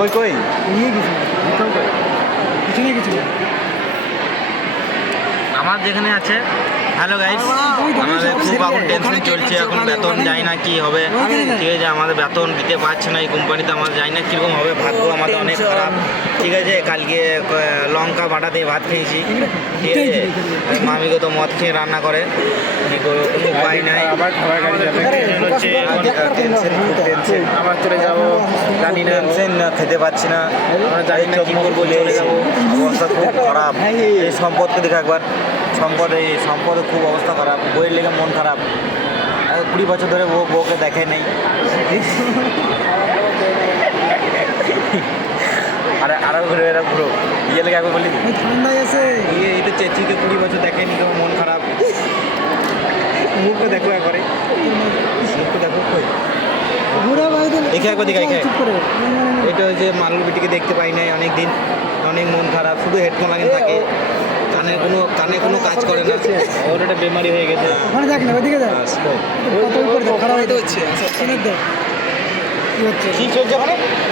কই কই নিয়ে গেছি পিছনে গেছিল আমার যেখানে আছে হ্যালো গাইস আমাদের খুব এখন টেনশন চলছে এখন বেতন যায় না কি হবে? ঠিক আছে আমাদের বেতন দিতে পারছে না এই কোম্পানিতে আমাদের যায় না কীরকম হবে ভাগ্য আমাদের অনেক খারাপ। ঠিক আছে কালকে লঙ্কা বাটা দিয়ে ভাত খেয়েছি ঠিক আছে? মামিকে তো মদ খেয়ে রান্না করে কী করব কোনো উপায় নাই। আবার চলে যাব জানি না খেতে পাচ্ছি না। জানি না কি করব চলে যাব। অবস্থা খুব খারাপ। এই সম্পদকে দেখে একবার সম্পদ এই সম্পদের খুব অবস্থা খারাপ বইয়ের লেগে মন খারাপ। আর কুড়ি বছর ধরে বউ বউকে দেখে নেই। আরে আরও ঘুরে এরা ঘুরো। ইয়ে লেগে একবার বলি ওই ঠান্ডায় আছে। ইয়ে এই তো চেঁচিকে কুড়ি বছর দেখেনি তো মন খারাপ। মুখকে দেখো একবারে। মুখকে দেখো কই? একবার দেখে, এটা হচ্ছে মালুর বিটিকে দেখতে পাই নাই অনেক দিন অনেক মন খারাপ শুধু হেডফোন লাগিয়ে থাকে। কানে কোনো কানে কাজ করে না। ওর একটা বেমারি হয়ে গেছে। ওখানে দেখ না ওইদিকে দেখ। কত উপরে খারাপ হইতে হচ্ছে কি হচ্ছে? কি চলছে ওখানে?